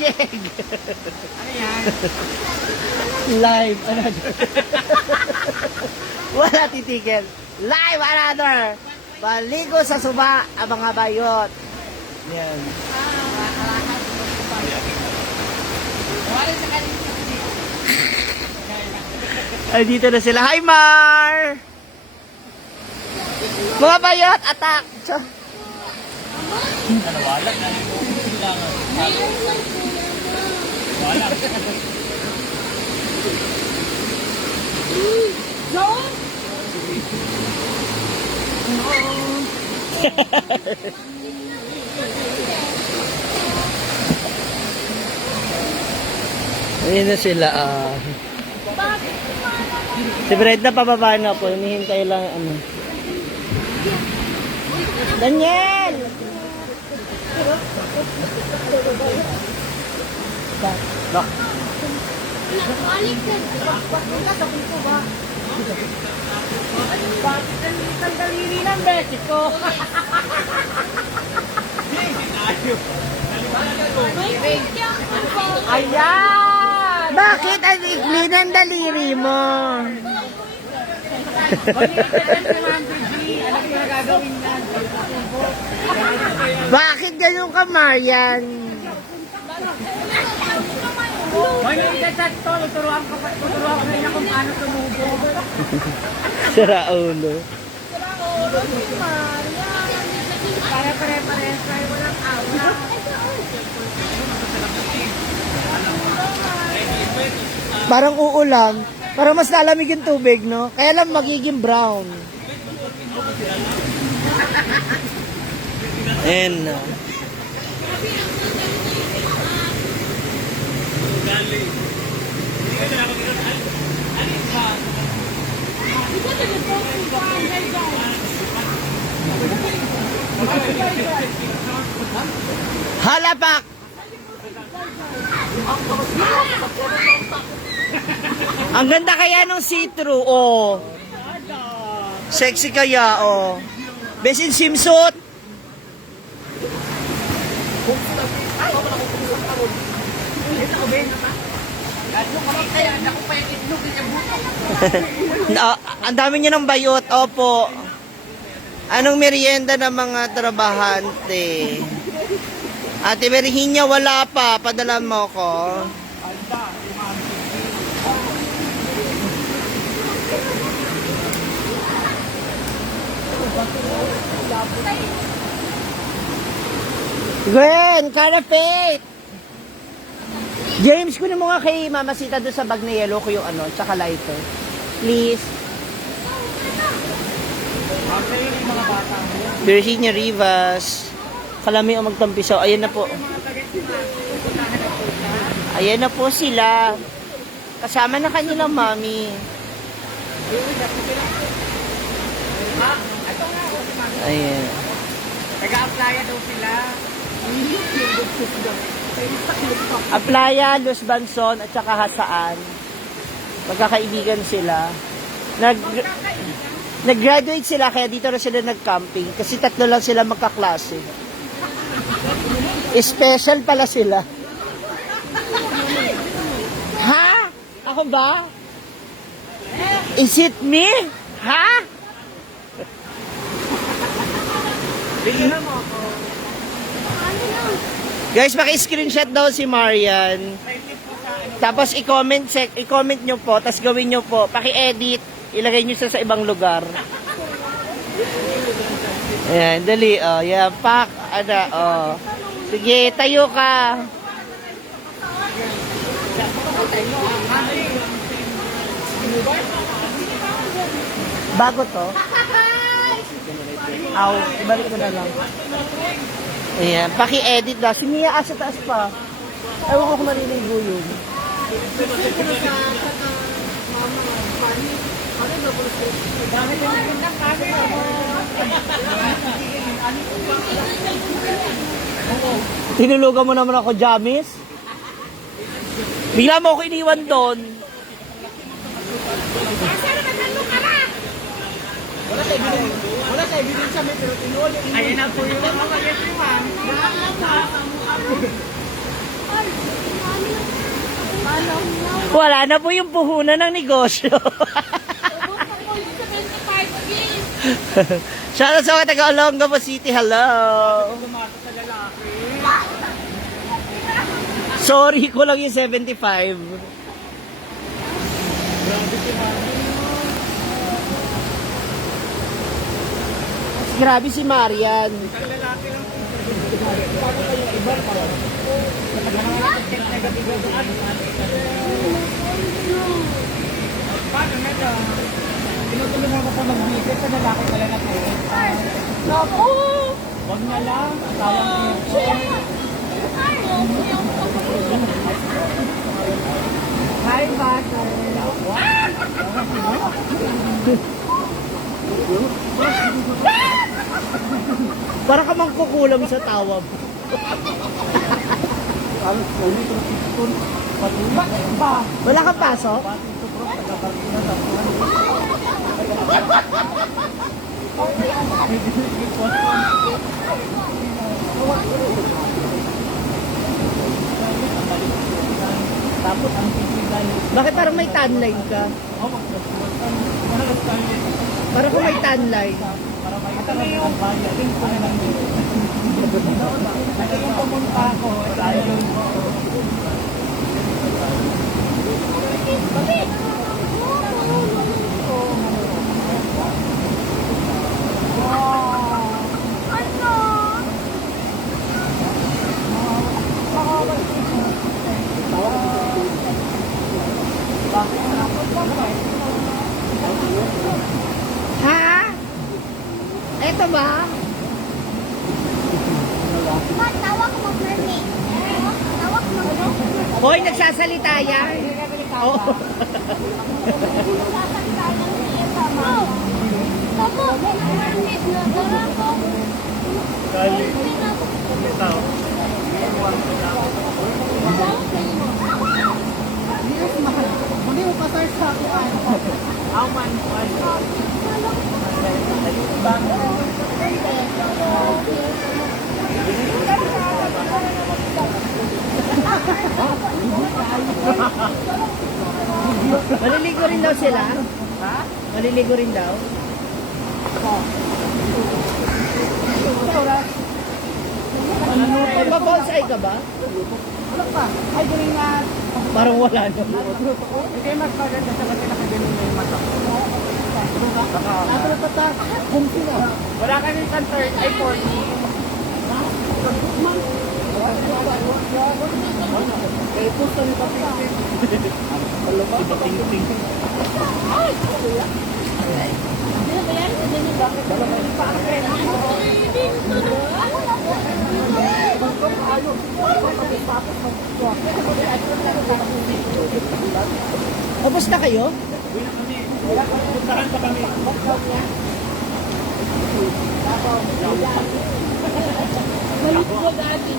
Jeng! Ano yan? Live, another. Wala titigil. Live, another. Baligo sa suba ang mga bayot. Yan. Ay, dito na sila. Hi, Mar! Mga bayot, attack! Wala na. Wala. Ayun na sila. Si Fred na pababa na po. Hinihintay lang ano. Daniel! Bak. Bakit ang daliri ng beses ko? Ayan! Bakit ang ikli ng daliri mo? Alam mo na gagawin na. Bakit ganun ka, Marian? Hoy, may edad to. Tuturuan ko rin kung paano tumubo. Sira ulo. Para pare-pares. Walang awa. Parang uulan. Parang mas lalamig yung tubig, no? Kaya lang magiging brown. And halapak! Ang ganda kaya nung see-through, oh. Sexy kaya, oh. Besin swimsuit. Ang dami niyo ng bayot, opo. Anong merienda ng mga trabahante? Ate Virginia, wala pa. Padala mo ko. Gwen, Carapate! James, kunin mo nga kay Mama Sita doon sa bag na yellow ko yung ano, tsaka lighter. Please. Virginia Rivas. Kalami ang magtampisaw. Ayan na po. Ayan na po sila. Kasama na kanilang mami. Ayan. Nag-a-applya daw sila. Aplaya, Los Banson, at saka Hasaan. Magkakaibigan sila. Nag-graduate sila, kaya dito na sila nag-camping. Kasi tatlo lang sila magkaklase. Special pala sila. Ha? Ako ba? Is it me? Ha? Bigyan mo ako. Guys, maki-screenshot daw si Marian. Tapos i-comment nyo po, tapos gawin nyo po, paki-edit, ilagay nyo sa ibang lugar. Ayan, dali, oh. Yeah, pak, oh. Sige, tayo ka. Bago to? Aw, ibalik ko na lang. Ayan, paki-edit daw. Si Mia sa taas pa. Ewan ko kung maliligo yun. Tinulugan mo naman ako, Jamis. Bigla mo ako iniwan doon. Wala sa ebidensya, may pero tinuli. Ayun na po yung mga yes, ma'am. Wala na po yung puhunan ng negosyo. Shoutout sa mga taga Olongapo City. Hello. Gumasa sa lalaki. Sorry ko lang yung 75. Grabe si Marian. Ang lalaki lang. Paano kayo iba pa? Paano na ito? Tinutulungan ko pa mag-visit sa lalaki pala na po. Naku! Huwag na lang. Tawang future. Hi, Butter. Para ka mangkukulam sa tawab. Wala kang pasok? Tapos ang pipigay. Bakit parang may tan line ka? Parang kung may tan line. Para makita mo yung bayan. Ito yung pumunta ko. Dahil yung Ha? Eto ba? Tawag mo, Mermaid. Tawag mo. Hoy, nagsasalita yan. Oo. Sasalita ng Eva, Mama. Tabo, Mermaid na. Tara ko. hindi mo pasar sa akin. How man Maliligo rin daw sila? Ha? Maliligo rin daw? Magbabonsai ka ba? Wala pa. Ay, galing na. Parang wala na. Hindi mas maganda sa kasi nakagaling na yung mata. Wala ka rin sa third ay 40. Kaya po sa nito Ubus na kayo? Puntahan pa kami. Malit mo dati.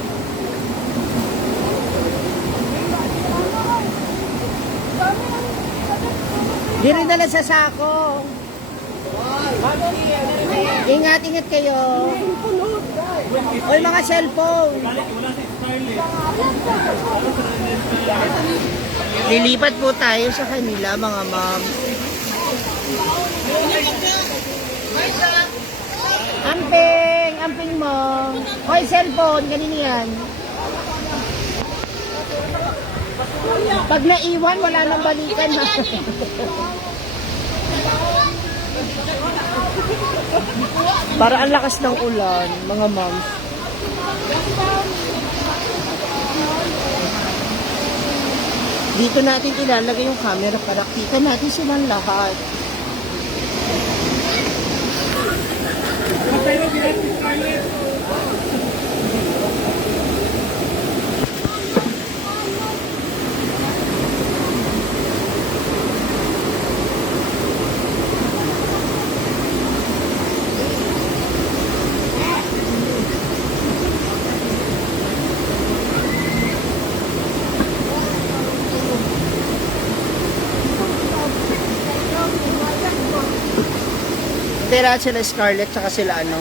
Di rin dala sa sako. Ingat kayo. Oy, mga cellphone. Lilipat po tayo sa kanila, mga ma'am. Amping mo. Hoy, cellphone, ganun yan. Pag naiwan, wala nang balikan. Para ang lakas ng ulan, mga ma'am. Dito natin ilalagay yung camera para kita natin silang lahat. Tira sila Scarlett tsaka sila ano.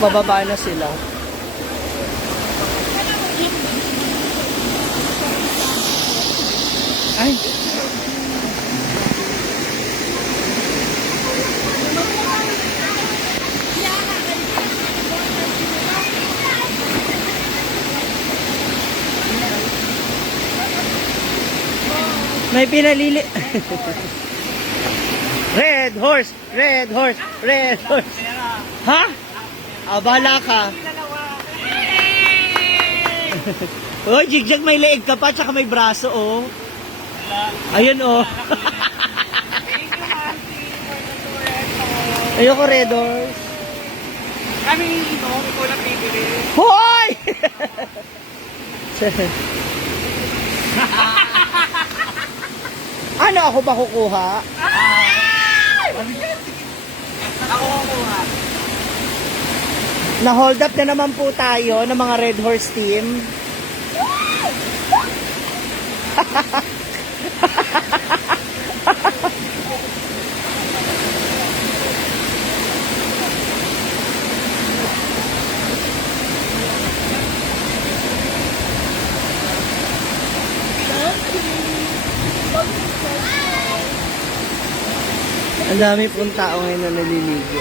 Bababa na sila. May pinalili. Red horse, red horse, red horse. Ha? Ah, bahala ka. Oh, jigjag may leeg ka pa, tsaka may braso, oh. Ayun, oh. Ayoko red horse. Kami ito, ko lang bibili. Hoy! Ano, ako ba kukuha? Ako kukuha. Na-hold up na naman po tayo ng mga Red Horse team. Ang dami pong tao ngayon na naliligo.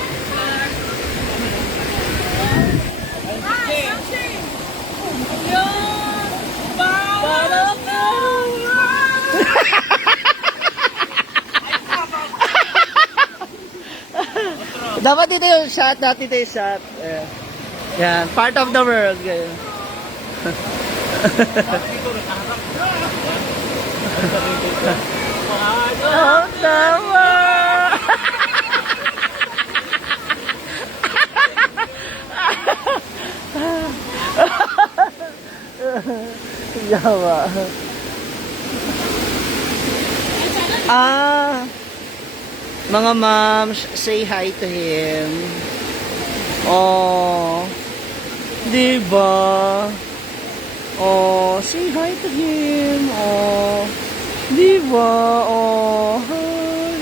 Dapat dito yung shot, dito yung shot. Yan, part of the world. Ganyan. Of the world. Yawa. Mga moms, say hi to him. Oh, diba? Oh, say hi to him. Oh, diba? Oh, hi.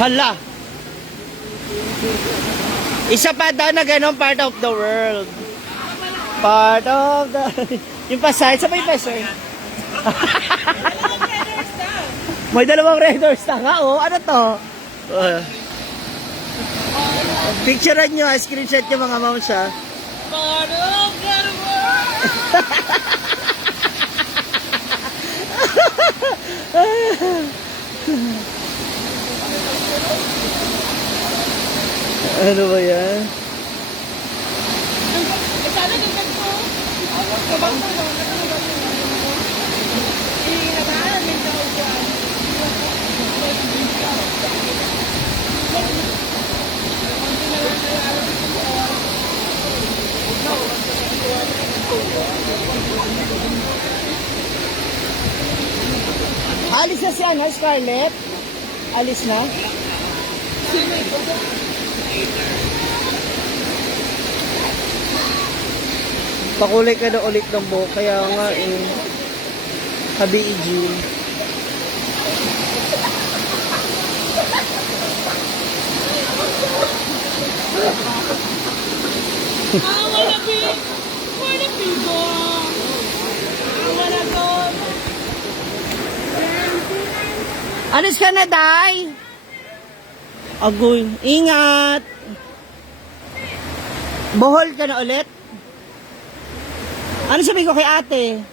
Hala. Isa pa daw na ganun, part of the world. Part of the... Yung pasay, sa may pasay. May dalawang red horse na nga, oh. Ano to? Picturean nyo, screenshot nyo mga moms, ha. Part of the world. Ano ba yan? Alis na si ano, Scarlett? Alis na? Pakulay ka na ulit ng buhok, kaya nga Habi Ijin. Wanna be born. I wanna go. Alis ka na, Day? Agoy. Ingat! Bohol ka na ulit? Ano sabihin ko kay ate?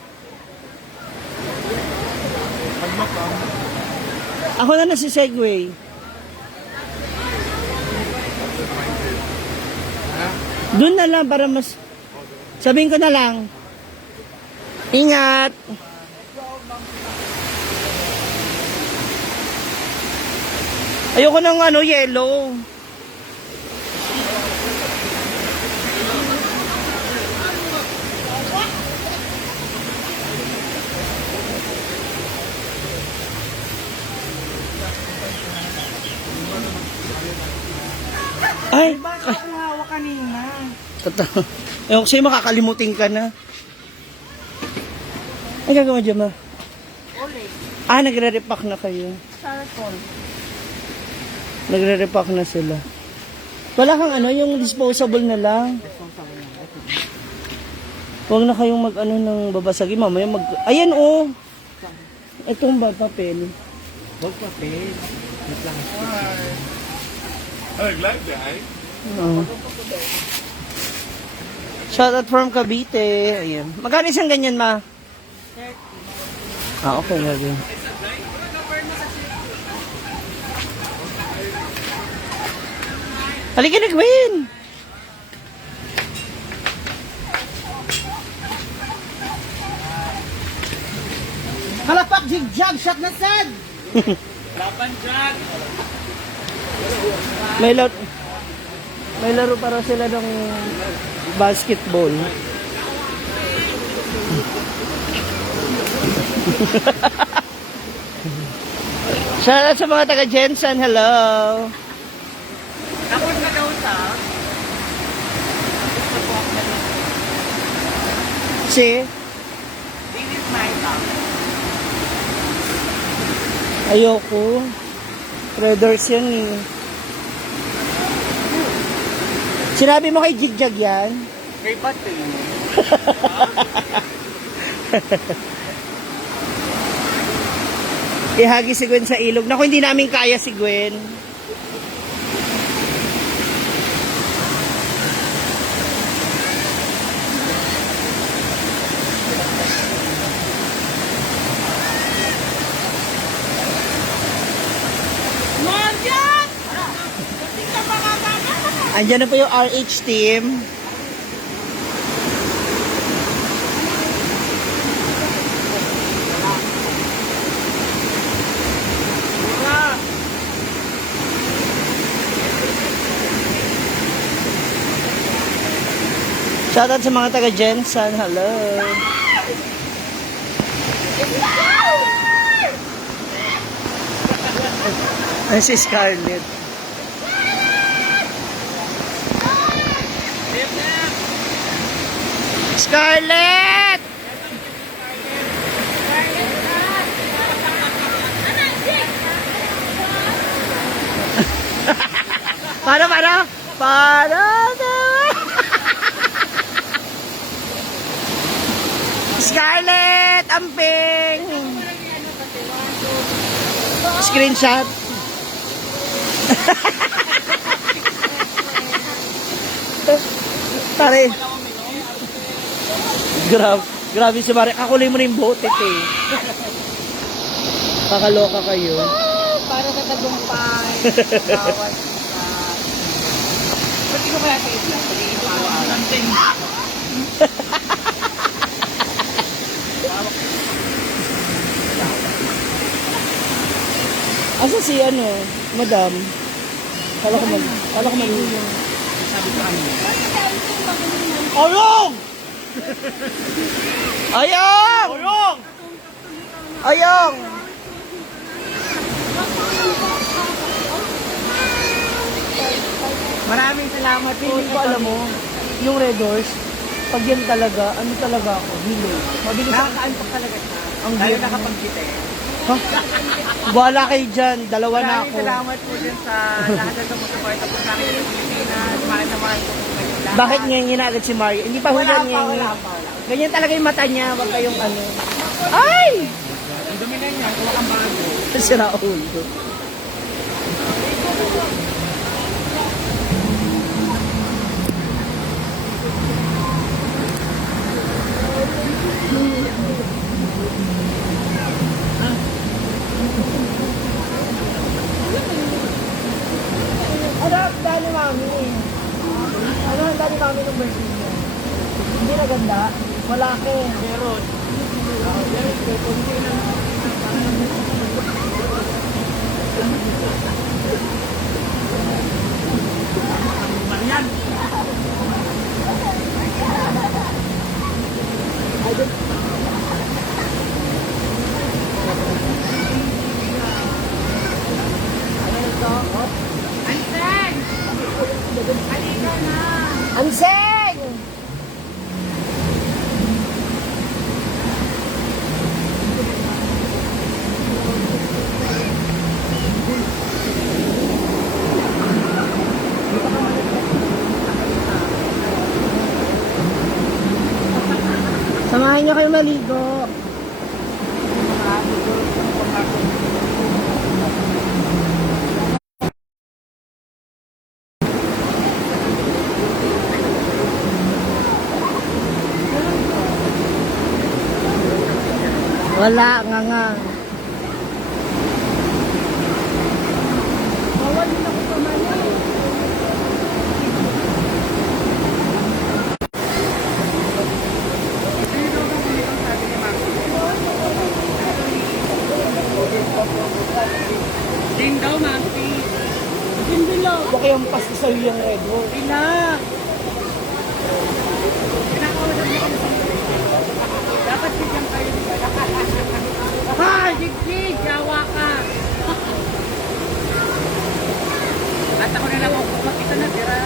Ako na si Segway. Doon na lang para mas... Sabihin ko na lang. Ingat! Ayoko ng ano, yellow. Ay! Baka akong hawak kanina. Totoo. Ewan ko sa'yo, makakalimutin ka na. Ay, gagawa dyan, ma. Ulit. Nagre-repack na kayo. Charcoal. Nagre-repack na sila. Wala kang ano, yung disposable na lang. Huwag na kayong mag-ano ng babasagin. Mamaya mag... Ayan, oh! Itong ba, papel. Huwag papel. Wait lang. Oh, ik lijk bij. Oh. Shoutout from Cavite. Ayan. Magkano isang ganyan, ma? Ah, okay na rin. Halika na, Gwen! Kalapak, jig-jag, shot na sad! May laro para sila ng basketball. Shoutout sa mga taga Jensen, hello! Tapos na daw sa... Si? This is my top. Ayoko. Traders yan eh. Sinabi mo kay Jigjag yan? Kay Bate. Ihagi si Gwen sa ilog. Naku, hindi namin kaya si Gwen. Andiyan na po yung RH team. Shoutout sa mga taga Jensen. Hello. Ay, si Scarlett. Scarlett! Para Scarlett! Amping! Screenshot. Pare. Grabe si Mari. Kakulay mo na yung bote eh. Kakaloka kayo. Para sa tagumpay. Bawat Ba't di ko kaya kayo lang? Pagiging something. Asa si madam? Kala ko mag... Sabi ko ano? Oyong! Oyong! Tulong! Oyong! Maraming salamat po. Hindi ko alam mo, yung Red Doors, pag yan talaga, ano talaga ako, hilo. Mabilis ako. Nakakaantok talaga siya. Ang Lalo hirap. nakapag-kita eh. Ha? Wala kayo dyan, dalawa na Maraming ako. salamat po din sa lahat ng sumusuporta po sa akin ng Pilipinas. Mahal na mahal ko po kayo lahat. Bakit ngayon agad si Mario? Hindi pa Wala hulan pa, ngayon. wala pa. Ganyan talaga yung mata niya, wag kayong ano. Ay! Ang dumi na niya, kuha kang bago. Si Raul. Ano ang dali mami? Ano ang dali mami ng birthday niya? Hindi na ganda? Malaki. Meron. Marian! Anseng! Samahan niyo kayo maligo. Wala nga. Bawal din ako pamali. Ding daw, Mati. Hindi lang. Baka yung pasto sa'yo yung red mo. Pila. Dapat bigyan kayo. Ha! Jig-jig! Yawa ka! At ako na lang ako makita na tira.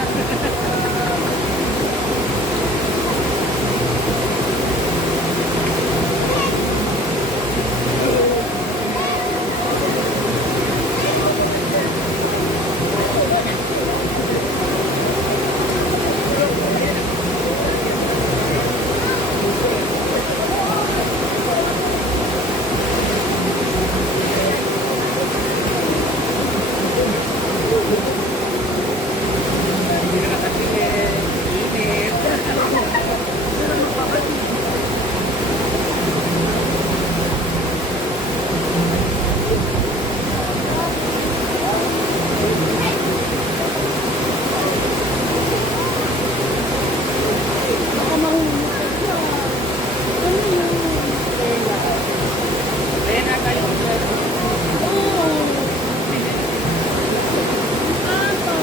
Baka mahulog ka siya. Ano yun? Ayan na kayo. Oo. Ata.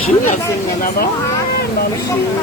Lasing na naman. Lasing.